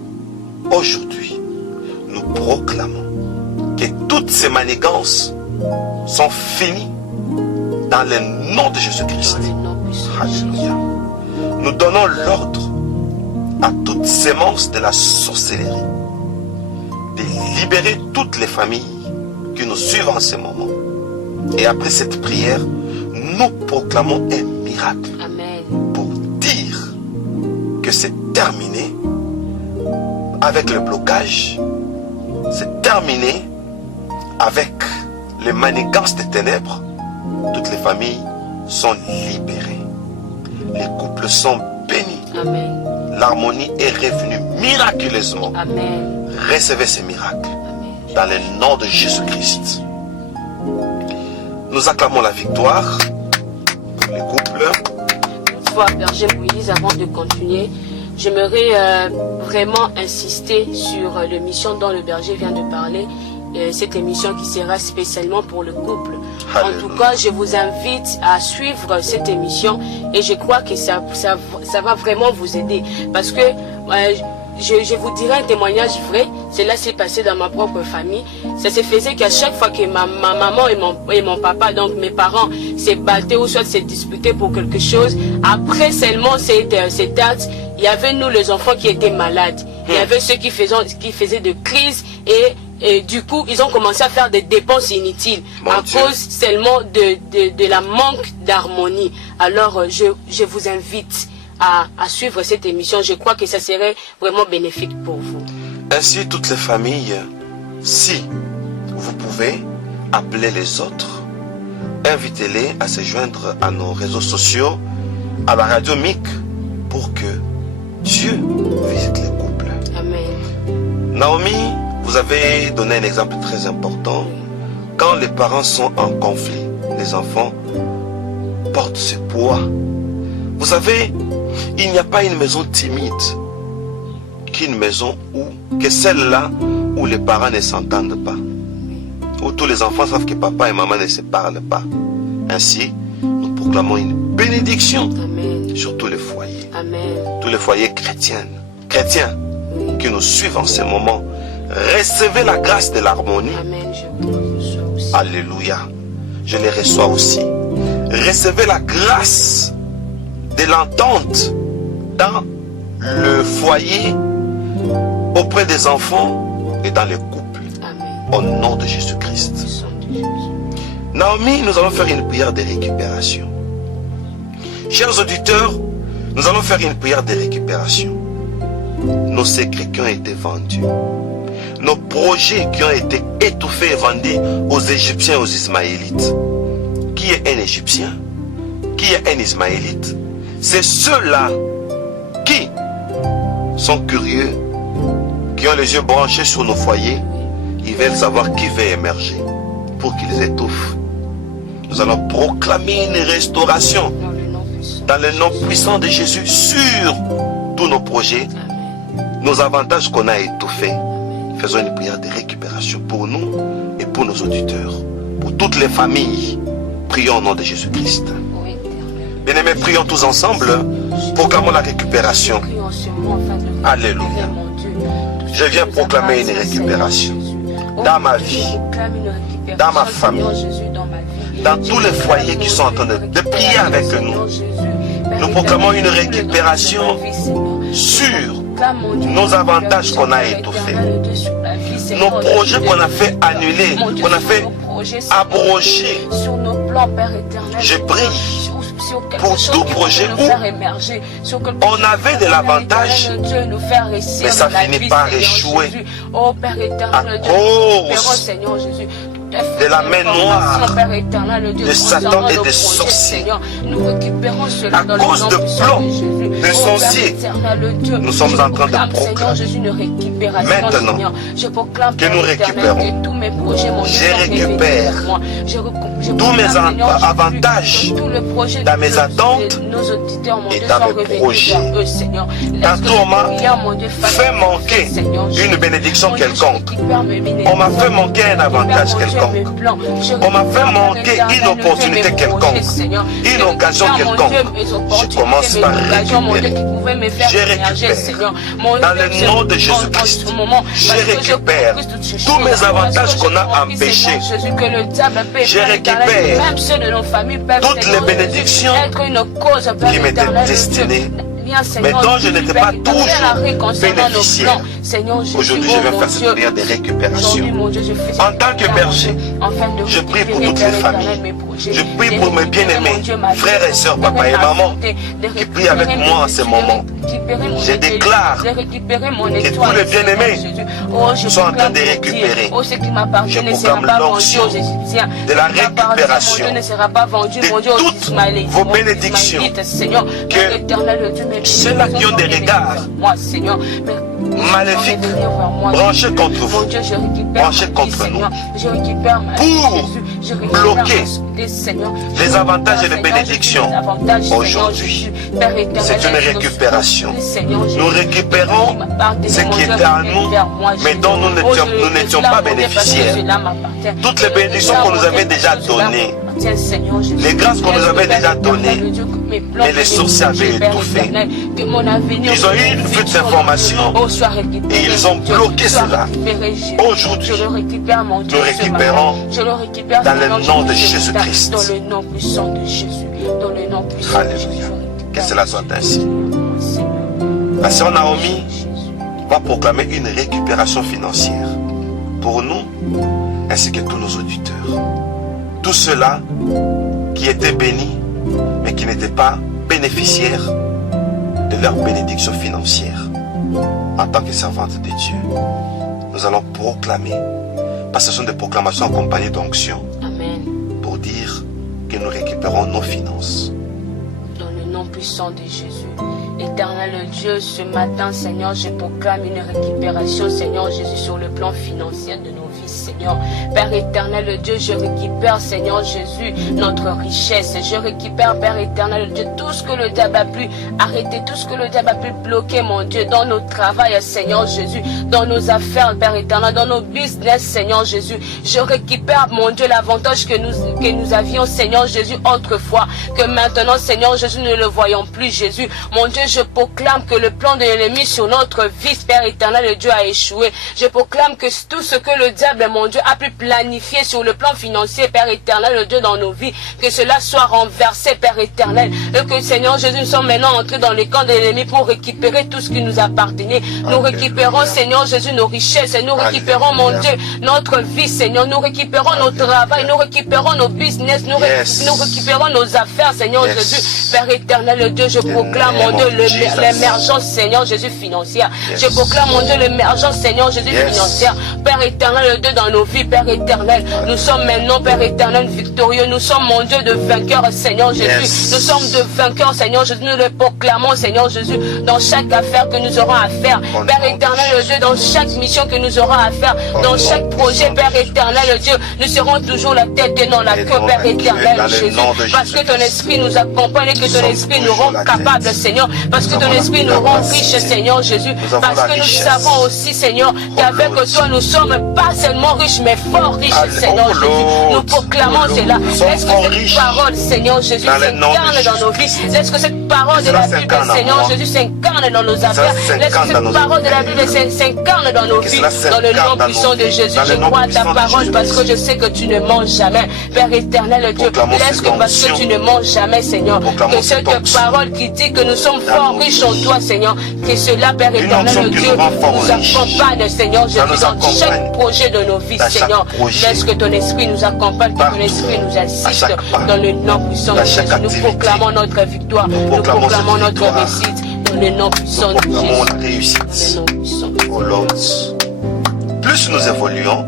Aujourd'hui, nous proclamons que toutes ces manigances sont finies dans le nom de Jésus-Christ. Alléluia. Nous donnons l'ordre à toute sémence de la sorcellerie de libérer toutes les familles qui nous suivent en ce moment. Et après cette prière, nous proclamons un miracle. Amen. Pour dire que c'est terminé avec le blocage, c'est terminé avec les manigances des ténèbres. Toutes les familles sont libérées. Les couples sont bénis. Amen. L'harmonie est revenue miraculeusement. Amen. Recevez ces miracles. Amen. Dans le nom de Jésus-Christ. Nous acclamons la victoire pour les couples. Toutefois, Berger Moïse, avant de continuer, j'aimerais vraiment insister sur l'émission dont le berger vient de parler. Cette émission qui sera spécialement pour le couple. Alléluia. En tout cas, je vous invite à suivre cette émission et je crois que ça va vraiment vous aider. Parce que je vous dirai un témoignage vrai. Cela s'est passé dans ma propre famille. Ça se faisait qu'à chaque fois que ma maman et mon papa, donc mes parents, se battaient ou soit se disputaient pour quelque chose, après seulement cette date, il y avait nous les enfants qui étaient malades. Il y avait ceux qui faisaient des crises et du coup, ils ont commencé à faire des dépenses inutiles à cause seulement de la manque d'harmonie. Alors, je vous invite à suivre cette émission. Je crois que ça serait vraiment bénéfique pour vous. Ainsi, toutes les familles, si vous pouvez, appeler les autres, invitez-les à se joindre à nos réseaux sociaux, à la radio MIC, pour que Dieu visite les couples. Amen. Naomi, vous avez donné un exemple très important quand les parents sont en conflit, les enfants portent ce poids. Vous savez, il n'y a pas une maison timide qu'une maison que celle-là où les parents ne s'entendent pas, où tous les enfants savent que papa et maman ne se parlent pas. Ainsi, nous proclamons une bénédiction Amen. sur tous les foyers. Amen. Tous les foyers chrétiens qui nous suivent en ce moment. Recevez la grâce de l'harmonie. Amen. Je reçois aussi. Alléluia. Je les reçois aussi. Recevez la grâce de l'entente dans le foyer, auprès des enfants et dans les couples. Amen. Au nom de Jésus-Christ. Au sang de Jésus. Naomi, nous allons faire une prière de récupération. Chers auditeurs, nous allons faire une prière de récupération. Nos secrets qui ont été vendus, nos projets qui ont été étouffés et vendus aux Égyptiens et aux Ismaélites. Qui est un Égyptien? Qui est un Ismaélite? C'est ceux-là qui sont curieux, qui ont les yeux branchés sur nos foyers. Ils veulent savoir qui va émerger pour qu'ils étouffent. Nous allons proclamer une restauration dans le nom puissant de Jésus sur tous nos projets, nos avantages qu'on a étouffés. Faisons une prière de récupération pour nous et pour nos auditeurs, pour toutes les familles. Prions au nom de Jésus-Christ. Bien-aimés, prions tous ensemble. Proclamons la récupération. Alléluia. Je viens proclamer une récupération dans ma vie, dans ma famille, dans tous les foyers qui sont en train de prier avec nous. Nous proclamons une récupération sur nos avantages qu'on a étouffés, nos projets qu'on a fait annuler, qu'on a fait abroger. Je prie pour tout projet où on avait de l'avantage, mais ça finit par échouer à cause de la main noire de Satan et des sorciers, à cause de plans de sorciers. Nous sommes en train de proclamer maintenant que nous récupérons. Je récupère tous mes avantages dans mes attentes et dans mes projets. Tantôt on m'a fait manquer une bénédiction quelconque, on m'a fait manquer un avantage quelconque, on m'a fait manquer une opportunité quelconque, une occasion quelconque. Je commence par récupérer. Je récupère dans le nom de Jésus-Christ. Je récupère tous mes avantages qu'on a empêchés. Je récupère toutes les bénédictions qui m'étaient destinées, mais dont je n'étais pas toujours bénéficiaire. Aujourd'hui, je vais faire cette prière de récupération. En tant que berger, je prie pour toutes les familles. Je prie pour mes bien-aimés, frères et sœurs, papa et maman, qui prient avec moi en ce moment. Je déclare que tous les bien-aimés sont en train de récupérer. Je proclame l'onction de la récupération de toutes vos bénédictions. Que ceux-là qui ont des regards maléfiques branchés contre vous, branchés contre nous, pour bloquer les avantages et les bénédictions. Aujourd'hui, c'est une récupération. Nous récupérons ce qui était à nous, mais dont nous n'étions pas bénéficiaires. Toutes les bénédictions qu'on nous avait déjà données, les grâces qu'on nous avait déjà données, mais les sorciers avaient étouffé. Ils ont eu une fuite d'information et ils ont bloqué cela. Aujourd'hui, nous récupérons dans le nom de Jésus-Christ. Dans le nom puissant de Jésus. Dans le nom puissant de Jésus. Alléluia. Que cela soit ainsi. La sœur Naomi va proclamer une récupération financière pour nous ainsi que tous nos auditeurs. Tous ceux-là qui étaient bénis mais qui n'étaient pas bénéficiaires de leur bénédiction financière. En tant que servante de Dieu, nous allons proclamer, parce que ce sont des proclamations accompagnées d'onction, pour dire que nous récupérons nos finances. Dans le nom puissant de Jésus. Éternel Dieu, ce matin, Seigneur, je proclame une récupération, Seigneur Jésus, sur le plan financier de nos vies. Seigneur. Père éternel Dieu, je récupère, Seigneur Jésus, notre richesse. Je récupère, Père éternel Dieu, tout ce que le diable a pu arrêter, tout ce que le diable a pu bloquer, mon Dieu, dans nos travails, Seigneur Jésus, dans nos affaires, Père éternel, dans nos business, Seigneur Jésus. Je récupère, mon Dieu, l'avantage que nous avions, Seigneur Jésus, autrefois, que maintenant, Seigneur Jésus, nous ne le voyons plus, Jésus. Mon Dieu, je proclame que le plan de l'ennemi sur notre vie, Père éternel Dieu, a échoué. Je proclame que tout ce que le diable, mon Dieu, a pu planifier sur le plan financier, Père éternel Dieu, dans nos vies, que cela soit renversé, Père éternel, et que, Seigneur Jésus, nous sommes maintenant entrés dans les camps de l'ennemi pour récupérer tout ce qui nous appartenait. Nous récupérons, Seigneur Jésus, nos richesses, et nous récupérons, mon Dieu, notre vie, Seigneur, nous récupérons nos travail, nous récupérons nos business, nous récupérons nos affaires, Seigneur Jésus. Père éternel Dieu, je proclame, mon Dieu, l'émergence, Seigneur Jésus, financière. Je proclame, mon Dieu, l'émergence, Seigneur Jésus, financière. Père éternel Dieu, dans nos vies, Père éternel, nous sommes maintenant, Père éternel, victorieux. Nous sommes, mon Dieu, de vainqueurs, Seigneur Jésus. Nous sommes de vainqueurs, Seigneur Jésus. Nous le proclamons, Seigneur Jésus, dans chaque affaire que nous aurons à faire. Père éternel Dieu, dans chaque mission que nous aurons à faire, dans chaque projet, Père éternel Dieu, nous serons toujours la tête et non la queue, Père éternel Jésus. Parce que ton esprit nous accompagne et que ton esprit nous rend capables, Seigneur. Parce que ton esprit nous rend riches, Seigneur Jésus. Parce que nous savons aussi, Seigneur, qu'avec toi, nous sommes pas seulement riches, mais fort riches, Seigneur Jésus. Nous proclamons cela. Est-ce que cette parole, Seigneur Jésus, s'incarne dans nos vies? Est-ce que cette parole de la Bible, Seigneur Jésus, s'incarne dans nos affaires? Est-ce que cette parole de la Bible s'incarne dans nos vies? Dans le nom puissant de Jésus, je crois à ta parole parce que je sais que tu ne mens jamais. Père éternel Dieu, laisse que parce que tu ne mens jamais, Seigneur, que cette parole qui dit que nous sommes fort riches en toi, Seigneur, que cela, Père éternel Dieu, nous accompagne, Seigneur Jésus, dans chaque projet de nos vies, Seigneur. Laisse que ton esprit nous accompagne, que ton esprit nous assiste dans le nom puissant de Jésus. Nous proclamons notre victoire, nous proclamons notre réussite dans le nom puissant de Jésus. Oh Lord, plus nous évoluons,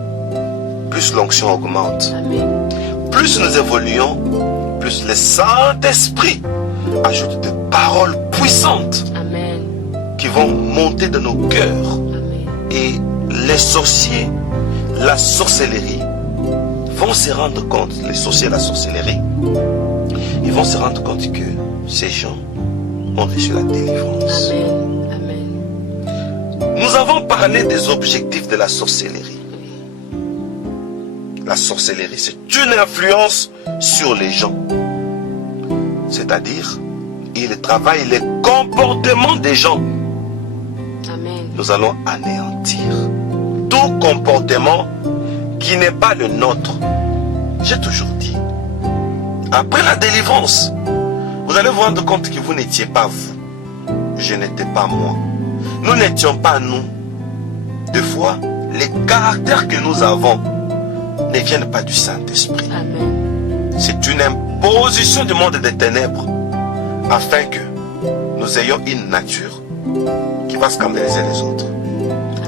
plus l'onction augmente. Amen. Plus nous évoluons, plus le Saint-Esprit ajoute des paroles puissantes. Amen. Qui vont monter dans nos cœurs. Amen. Et les sorciers, la sorcellerie, vont se rendre compte, les sorciers et la sorcellerie, ils vont se rendre compte que ces gens ont reçu la délivrance. Amen. Amen. Nous avons parlé des objectifs de la sorcellerie. La sorcellerie, c'est une influence sur les gens. C'est-à-dire, il travaille les comportements des gens. Amen. Nous allons anéantir tout comportement qui n'est pas le nôtre. J'ai toujours dit, après la délivrance, vous allez vous rendre compte que vous n'étiez pas vous. Je n'étais pas moi. Nous n'étions pas nous. Des fois, les caractères que nous avons ne viennent pas du Saint-Esprit. Amen. C'est une imposition du monde des ténèbres afin que nous ayons une nature qui va scandaliser les autres.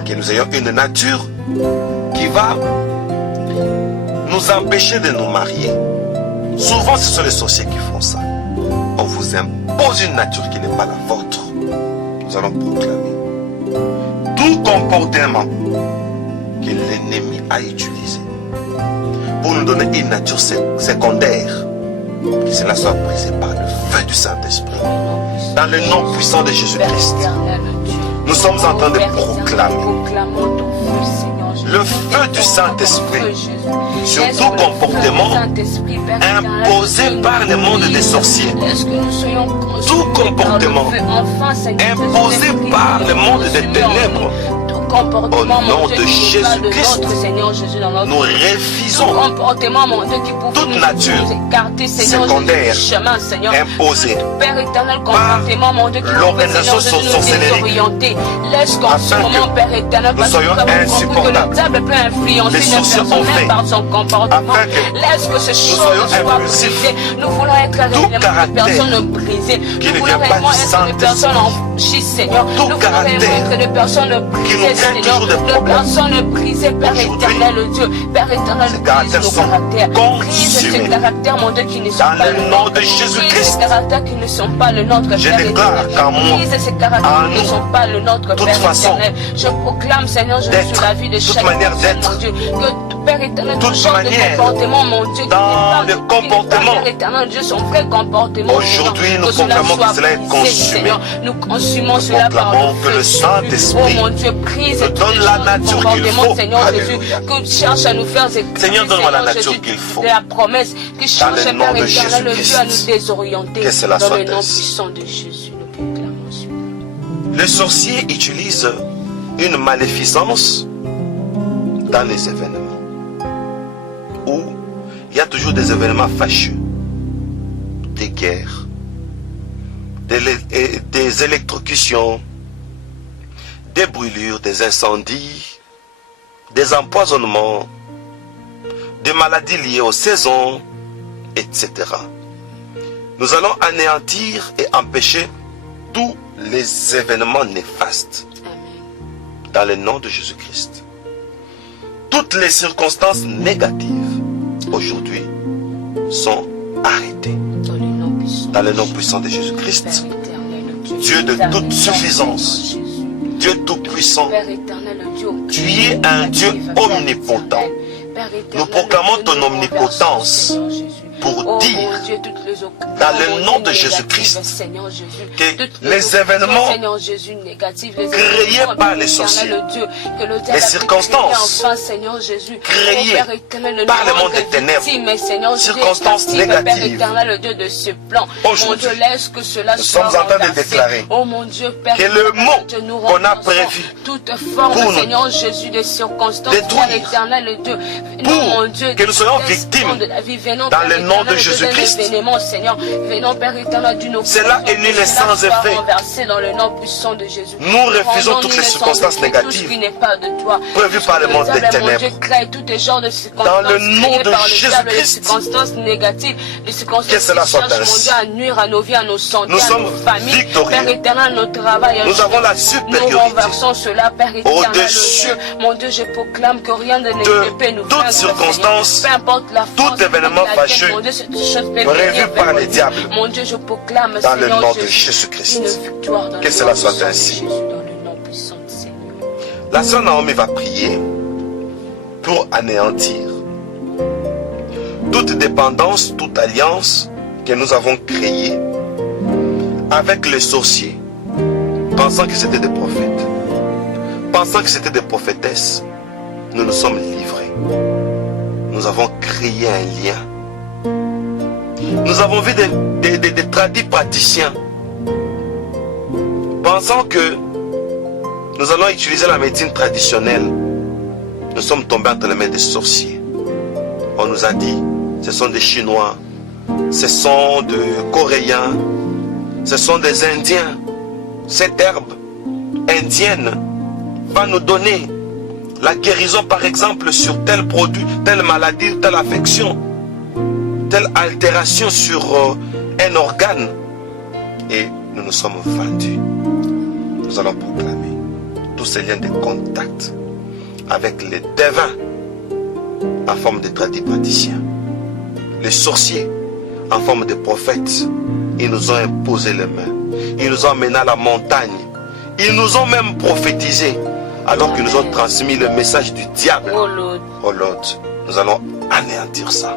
Que nous ayons une nature qui va nous empêcher de nous marier. Souvent, ce sont les sorciers qui font ça. On vous impose une nature qui n'est pas la vôtre. Nous allons proclamer tout comportement que l'ennemi a utilisé pour nous donner une nature secondaire, que cela soit brisé par le feu du Saint-Esprit. Dans le nom puissant de Jésus-Christ, nous sommes en train de proclamer le feu du Saint-Esprit sur tout comportement imposé par le monde des sorciers. Tout comportement imposé par le monde des ténèbres. Au nom de Jésus-Christ, nous refusons toute nature secondaire imposée par l'organisation sorcellerie, afin que nous soyons insupportables. Les sorciers ont fait afin que nous soyons impulsifs. Tout caractère qui ne vient pas du Saint-Esprit, tout caractère qui nous créent Seigneur. toujours des Nos problèmes. personnes brisées, Père Aujourd'hui, éternel, Dieu. Père éternel, ces brise caractères nos sont caractères. Brise ces consumés. caractères, mon Dieu, qui ne sont Dans pas le le nom nôtre. de Jésus-Christ. Brise ces caractères qui ne sont pas le nôtre, Je Père déclare éternel. qu'en moi, Brise ces caractères en qui ne nous, sont pas le nôtre, toute Père façon éternel. Je proclame, Seigneur, Jésus, d'être, sur la vie de toute chaque manière personne, d'être, mon Dieu. Que Père éternel, toute tout genre de manière, comportement, mon Dieu, dans le comportement. Père éternel, Dieu, son vrai comportement. Aujourd'hui, Seigneur, nous que cela proclamons soit que cela est brisé, consumé. Seigneur. Nous consumons Nous cela par proclamons le que feu le de Jésus. Saint-Esprit Oh mon Dieu, brise nous tous donne les la genres de nature qu'il comportements, faut. Seigneur Alléluia. Jésus, qui cherche à nous faire écouter, Seigneur, donne-moi la Seigneur nature Jésus, qu'il faut. de la promesse, qui cherche, le nom Père de éternel, le Dieu, à nous Jésus-Christ. désorienter. Que cela Dans soit le nom ainsi. puissant de Jésus, nous proclamons cela. Le sorcier utilise une maléficence dans les événements où il y a toujours des événements fâcheux, des guerres, des électrocutions, des brûlures, des incendies, des empoisonnements, des maladies liées aux saisons, etc. Nous allons anéantir et empêcher tous les événements néfastes Amen. dans le nom de Jésus-Christ. Toutes les circonstances négatives aujourd'hui sont arrêtées Dans le nom puissant, dans le nom puissant de Jésus-Christ. Père éternel, Dieu de éternel, toute suffisance, Jésus. Dieu tout-puissant, Père éternel, Dieu, tu es un Dieu Père omnipotent. éternel, Père éternel, Nous proclamons Dieu, ton nous omnipotence renversons, Seigneur Jésus. pour Oh, dire mon Dieu, toutes les dans le nom de négatives, Jésus-Christ Seigneur Jésus, que toutes les opinions, événements Seigneur Jésus, négatives, les créés événements, par Père les éternel, sorciers, Dieu, que le diable les a pu circonstances créer enfin, Seigneur Jésus, créées oh, Père éternel, par nous le monde rendre des ténèbres, victimes, Seigneur Jésus, circonstances captives, négatives. Père éternel, le Dieu de ce plan. Mon Aujourd'hui, Dieu, laisse que cela nous soit sommes en train de renversé. déclarer Oh mon Dieu, Père que le éternel, mot Dieu, nous qu'on a renversons prévu toute forme, pour nous Seigneur Jésus, de circonstances, détruire, Père éternel, Dieu, pour non, mon Dieu, que nous soyons des victimes instants de la vie, venons, dans Père le nom de éternel, Dieu, Jésus-Christ. d'un événement, Seigneur, venons, Père éternel, d'une opposition, Cela est nul et que cela sans soit effet. renversé dans le nom puissant de Jésus. Nous refusons Rendons toutes nul les et sans circonstances effet négatives tout ce qui n'est pas de toi. prévues par le monde des diable, mon Dieu, ténèbres. crée tout les genres de circonstances Dans le nom créées de par le diable, les Jésus-Christ. circonstances négatives, les circonstances Que cela qui soit cherchent, mon ainsi. Dieu, à nuire à nos vies, à nos santé, Nous à sommes nos familles. victorieux. Père éternel, notre travail. Nous avons la Nous supériorité renversons cela, Père éternel, au-dessus Dieu. Mon Dieu, je proclame que rien de de n'épée nous toute vaincre, circonstance, Seigneur. Peu importe la tout force, événement laquelle, fâcheux mon Dieu, cette chose peut prévu venir par vers les nous. diables. Mon Dieu, je proclame, Dans le Seigneur nom de Jésus, Jésus-Christ. une victoire dans Que le cela nom soit puissant de ainsi. Jésus, dans le nom puissant du Seigneur. La sœur Naomi va prier pour anéantir toute dépendance, toute alliance que nous avons créée avec les sorciers, pensant que c'était des prophètes, pensant que c'était des prophétesses. Nous nous sommes livrés. Nous avons créé un lien. Nous avons vu des tradis praticiens, pensant que nous allons utiliser la médecine traditionnelle. Nous sommes tombés entre les mains des sorciers. On nous a dit, ce sont des Chinois, ce sont des Coréens, ce sont des Indiens. Cette herbe indienne va nous donner la guérison, par exemple, sur tel produit, telle maladie, telle affection, telle altération sur un organe. Et nous nous sommes vendus. Nous allons proclamer tous ces liens de contact avec les devins en forme de tradis praticiens, les sorciers en forme de prophètes. Ils nous ont imposé les mains, ils nous ont emmenés à la montagne, ils nous ont même prophétisé alors qu'ils nous ont transmis le message du diable. Oh Lord, Oh Lord, nous allons anéantir ça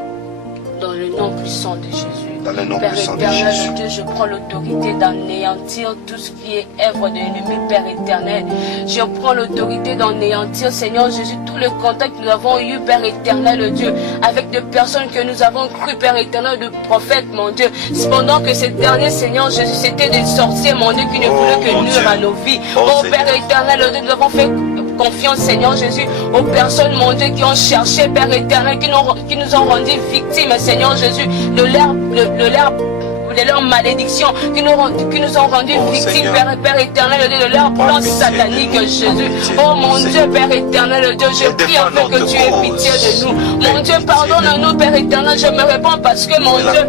dans le nom puissant de Jésus. dans le nom Père puissant de éternel, Jésus. Dieu, je prends l'autorité d'anéantir tout ce qui est œuvre de l'ennemi, Père éternel. Je prends l'autorité d'anéantir, Seigneur Jésus, tous les contacts que nous avons eu, Père éternel, Dieu, avec des personnes que nous avons cru, Père éternel, de prophètes, mon Dieu. Cependant que ces derniers, Seigneur Jésus, c'était des sorciers, mon Dieu, qui ne voulaient que mon nuire Dieu. à nos vies. Oh, Oh, Seigneur. Père éternel, Dieu, nous avons fait confiance, Seigneur Jésus, aux personnes, mon Dieu, qui ont cherché, Père éternel, qui nous ont rendus victimes, Seigneur Jésus, de l'herbe de leurs malédictions, qui nous ont rendus victimes, Père éternel, de leur plan satanique, Jésus. Oh mon Dieu, Père éternel, Dieu, je prie afin que tu aies pitié de nous. Mon Dieu, pardonne-nous, Père éternel, je me réponds parce que mon Dieu,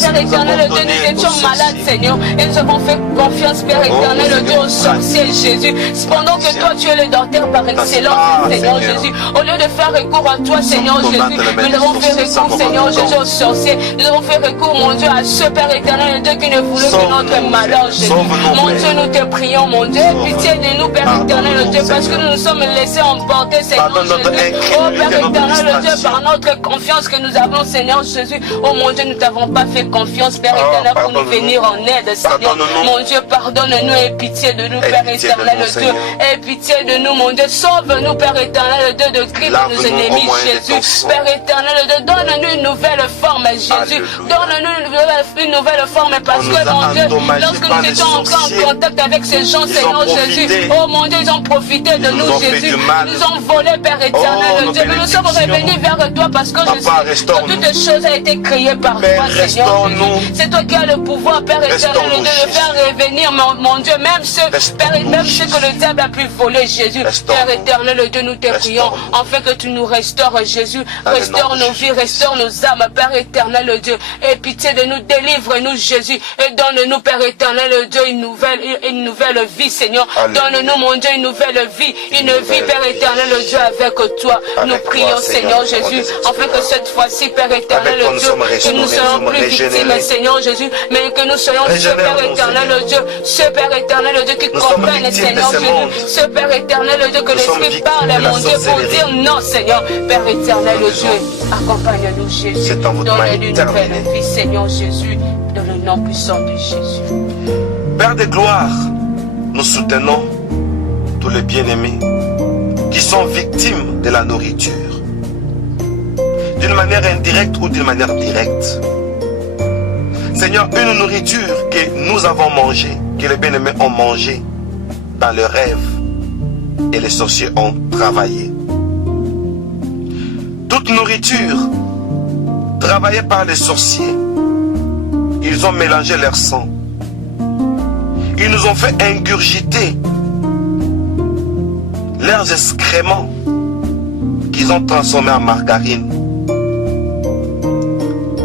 Père éternel, Dieu, nous étions malades, Seigneur, et nous avons fait confiance, Père éternel, Dieu, au sorcier, Jésus. Cependant que toi, tu es le docteur par excellence, Seigneur Jésus. Au lieu de faire recours à toi, Seigneur Jésus, nous avons fait recours, Seigneur Jésus, au sorcier. Nous avons fait recours, mon Dieu, à ce Père éternel, Dieu, qui ne voulait que notre malheur, Jésus. Mon Dieu, nous te prions, mon Dieu, pitié de nous, Père éternel, Dieu, parce que nous nous sommes laissés emporter, Seigneur Jésus. Oh Père éternel, Dieu, par notre confiance que nous avons, Seigneur Jésus. Oh mon Dieu, nous t'avons pas fait confiance, Père éternel, pour nous venir en aide, Seigneur. Mon Dieu, pardonne-nous et pitié de nous, Père éternel, Dieu. Et pitié de nous, mon Dieu, sauve-nous, Père éternel, Dieu, de cris de nos ennemis, Jésus. Père éternel, Dieu, donne-nous une nouvelle forme, Jésus. Donne-nous une nouvelle forme, parce que, mon Dieu, lorsque nous étions entrés en contact avec ces gens, Seigneur Jésus, oh mon Dieu, ils ont profité de nous, Jésus. Ils nous ont volé, Père éternel, Dieu. Nous nous sommes revenus vers toi parce que je sais que toutes choses ont été créées par toi, Seigneur Jésus. C'est toi qui as le pouvoir, Père éternel, de le faire revenir, mon Dieu, même ceux que le diable a pu voler, Jésus. Père éternel, Dieu, nous te prions, afin que tu nous restaures, Jésus. Restaure nos vies, restaure nos âmes, Père éternel, Dieu. Et pitié de nous, délivre-nous, Jésus. Et donne-nous, Père éternel, Dieu, une nouvelle vie, Seigneur. Donne-nous, mon Dieu, une nouvelle vie, Père éternel, Dieu, avec toi. Nous prions, Seigneur Jésus, afin que cette fois-ci, Père éternel, Dieu, que nous soyons plus victimes, Seigneur Jésus, mais que nous soyons ce Père éternel, Dieu, ce Père éternel, Dieu, qui comprenne, Seigneur Jésus, ce Père éternel, Dieu, que l'Esprit parle, mon Dieu, pour dire non, Seigneur, Père éternel, Dieu, accompagne-nous, Jésus, donne-nous une nouvelle vie, Seigneur Jésus, dans le nom puissant de Jésus. Père de gloire, nous soutenons tous les bien-aimés qui sont victimes de la nourriture, d'une manière indirecte ou d'une manière directe. Seigneur, une nourriture que nous avons mangée, que les bien-aimés ont mangée dans le rêve et les sorciers ont travaillé. Toute nourriture travaillée par les sorciers, ils ont mélangé leur sang. Ils nous ont fait ingurgiter leurs excréments qu'ils ont transformés en margarine.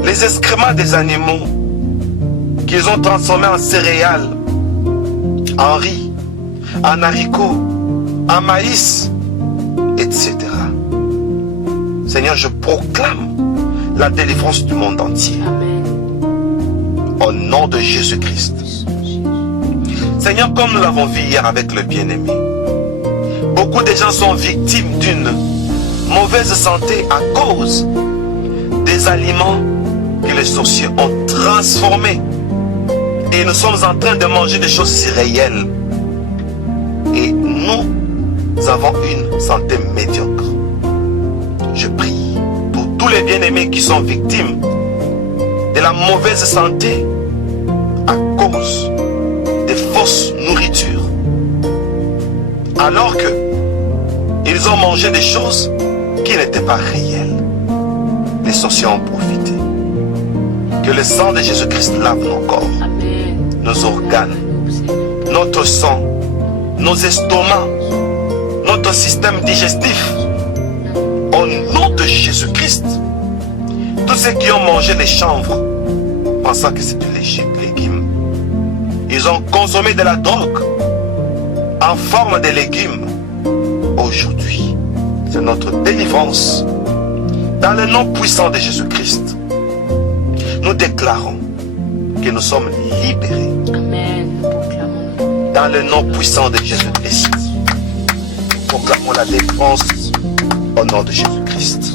Les excréments des animaux qu'ils ont transformés en céréales, en riz, en haricots, en maïs, etc. Seigneur, je proclame la délivrance du monde entier. Au nom de Jésus-Christ. Seigneur, comme nous l'avons vu hier avec le bien-aimé, beaucoup de gens sont victimes d'une mauvaise santé à cause des aliments que les sorciers ont transformés. Et nous sommes en train de manger des choses irréelles. Et nous avons une santé médiocre. Je prie pour tous les bien-aimés qui sont victimes de la mauvaise santé à cause des fausses nourritures. Alors que ils ont mangé des choses qui n'étaient pas réelles. Les sorciers ont profité. Que le sang de Jésus-Christ lave nos corps, nos organes, notre sang, nos estomacs, notre système digestif. Au nom de Jésus-Christ, tous ceux qui ont mangé les chanvres, pensant que c'était des légumes, ils ont consommé de la drogue en forme de légumes. Aujourd'hui, c'est notre délivrance. Dans le nom puissant de Jésus-Christ, nous déclarons que nous sommes libérés. Amen. Dans le nom puissant de Jésus-Christ, proclamons la délivrance au nom de Jésus-Christ.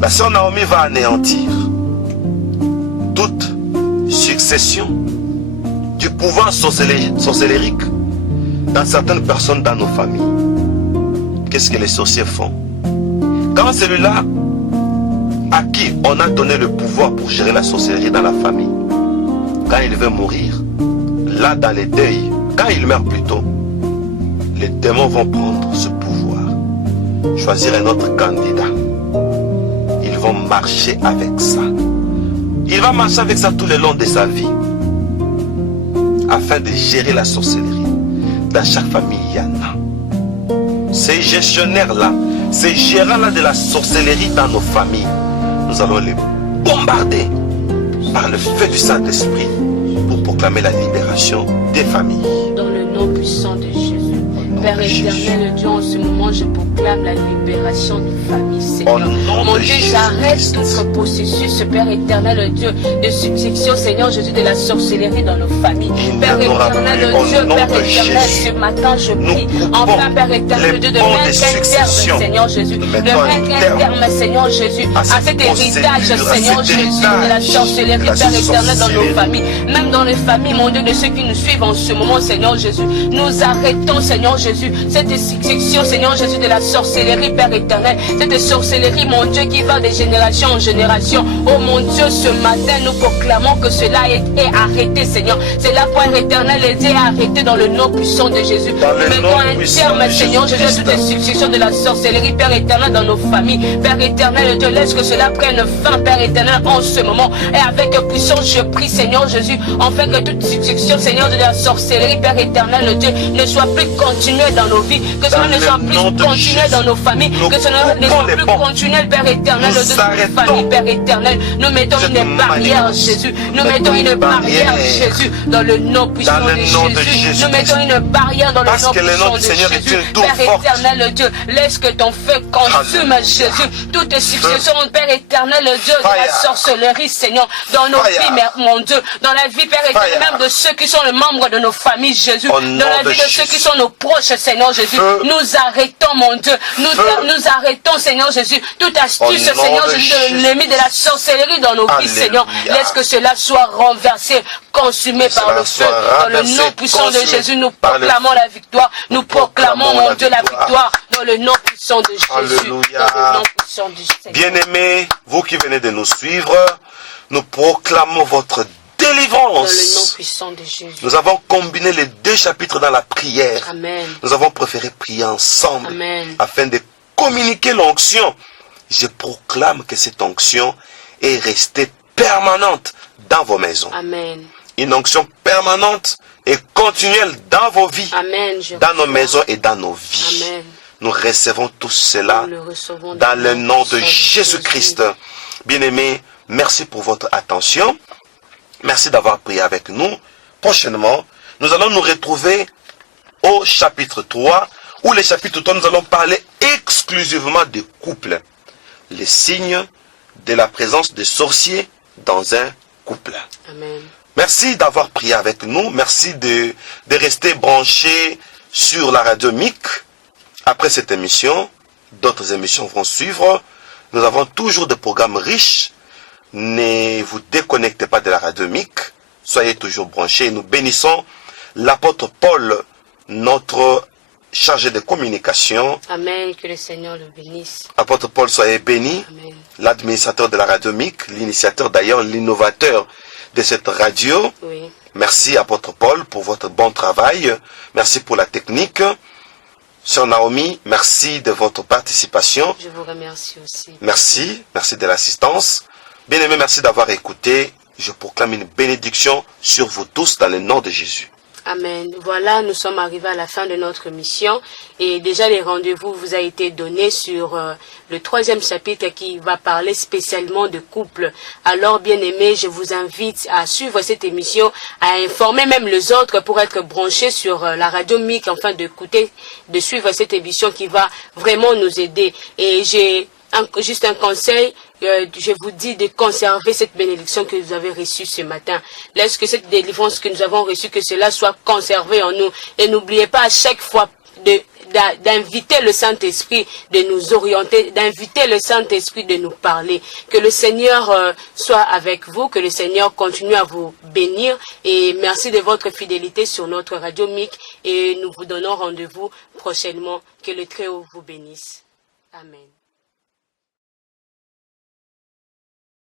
La sœur Naomi va anéantir toute succession du pouvoir sorcellérique dans certaines personnes dans nos familles. Qu'est-ce que les sorciers font? Quand celui-là à qui on a donné le pouvoir pour gérer la sorcellerie dans la famille, quand il veut mourir, là dans les deuils, quand il meurt plutôt, les démons vont prendre ce pouvoir, choisir un autre candidat. Ils vont marcher avec ça. Il va marcher avec ça tout le long de sa vie. Afin de gérer la sorcellerie. Dans chaque famille, il y en a. Ces gestionnaires-là, ces gérants-là de la sorcellerie dans nos familles, nous allons les bombarder par le feu du Saint-Esprit pour proclamer la libération des familles. Dans le nom puissant de Jésus. Père éternel, Dieu, en ce moment, je proclame la libération des familles, Seigneur. Mon Dieu, j'arrête tout processus, Père éternel, Dieu, de succession, Seigneur Jésus, de la sorcellerie dans nos familles. Père éternel, Dieu, Père éternel, ce matin, je prie. Enfin, Père éternel, Dieu, de mettre un terme, Seigneur Jésus. De mettre un terme, Seigneur Jésus, à cet héritage, Seigneur Jésus, de la sorcellerie, Père éternel, dans nos familles. Même dans les familles, mon Dieu, de ceux qui nous suivent en ce moment, Seigneur Jésus. Nous arrêtons, Seigneur Jésus, cette succession, Seigneur Jésus, de la sorcellerie, Père éternel, cette sorcellerie, mon Dieu, qui va de génération en génération. Oh mon Dieu, ce matin, nous proclamons que cela est arrêté, Seigneur. Cela, Père éternel, est arrêté dans le nom puissant de Jésus. Mettons un terme, Seigneur Jésus, à toute succession de la sorcellerie, Père éternel, dans nos familles. Père éternel, Dieu, laisse que cela prenne fin, Père éternel, en ce moment. Et avec puissance, je prie, Seigneur Jésus, afin que toute succession, Seigneur, de la sorcellerie, Père éternel, Dieu, ne soit plus continuée dans nos vies, que cela ne soit plus continuel dans nos familles, que cela ne soit plus continuel, Père éternel, de nos familles, Père éternel. Nous mettons une barrière, Jésus. Nous mettons une barrière, Jésus, dans le nom puissant de Jésus. Nous mettons une barrière dans le nom puissant de Jésus. Père éternel, Dieu, laisse que ton feu consume, Jésus, toute succession, Père éternel, Dieu, de la sorcellerie, Seigneur, dans nos vies, mon Dieu, dans la vie, Père éternel, même de ceux qui sont les membres de nos familles, Jésus, dans la vie de ceux qui sont nos proches, Seigneur Jésus, nous arrêtons, mon Dieu, nous arrêtons, Seigneur Jésus, toute astuce, Seigneur Jésus, de l'ennemi de la sorcellerie dans nos vies, Seigneur. Laisse que cela soit renversé, consumé par le feu. Dans le nom puissant de Jésus, nous proclamons la victoire. Nous proclamons, mon Dieu, la victoire dans le nom puissant de Jésus. Dans le nom puissant de Jésus. Bien-aimés, vous qui venez de nous suivre, nous proclamons votre délivrance. Dans le nom puissant de Jésus. Nous avons combiné les deux chapitres dans la prière. Amen. Nous avons préféré prier ensemble. Amen. Afin de communiquer l'onction. Je proclame que cette onction est restée permanente dans vos maisons. Amen. Une onction permanente et continuelle dans vos vies. Amen. Dans nos maisons et dans nos vies. Amen. Nous recevons tout cela dans le nom de Jésus-Christ. Bien-aimés, merci pour votre attention. Merci d'avoir prié avec nous. Prochainement, nous allons nous retrouver au chapitre 3, où le chapitre 3, nous allons parler exclusivement des couples. Les signes de la présence des sorciers dans un couple. Amen. Merci d'avoir prié avec nous. Merci de rester branchés sur la radio MIC. Après cette émission, d'autres émissions vont suivre. Nous avons toujours des programmes riches. Ne vous déconnectez pas de la radio MIC. Soyez toujours branchés. Nous bénissons l'apôtre Paul, notre chargé de communication. Amen. Que le Seigneur le bénisse. Apôtre Paul, soyez béni. Amen. L'administrateur de la radio MIC, l'initiateur d'ailleurs, l'innovateur de cette radio. Oui. Merci apôtre Paul pour votre bon travail. Merci pour la technique. Sœur Naomi, merci de votre participation. Je vous remercie aussi. Merci de l'assistance. Bien-aimés, merci d'avoir écouté. Je proclame une bénédiction sur vous tous dans le nom de Jésus. Amen. Voilà, nous sommes arrivés à la fin de notre mission et déjà les rendez-vous vous a été donné sur le 3e chapitre qui va parler spécialement de couple. Alors, bien aimés, je vous invite à suivre cette émission, à informer même les autres pour être branchés sur la radio MIC, afin d'écouter, de suivre cette émission qui va vraiment nous aider. Et j'ai juste un conseil, je vous dis de conserver cette bénédiction que vous avez reçue ce matin. Laisse que cette délivrance que nous avons reçue, que cela soit conservé en nous. Et n'oubliez pas à chaque fois d'inviter le Saint-Esprit de nous orienter, d'inviter le Saint-Esprit de nous parler. Que le Seigneur soit avec vous, que le Seigneur continue à vous bénir. Et merci de votre fidélité sur notre radio MIC. Et nous vous donnons rendez-vous prochainement. Que le Très-Haut vous bénisse. Amen.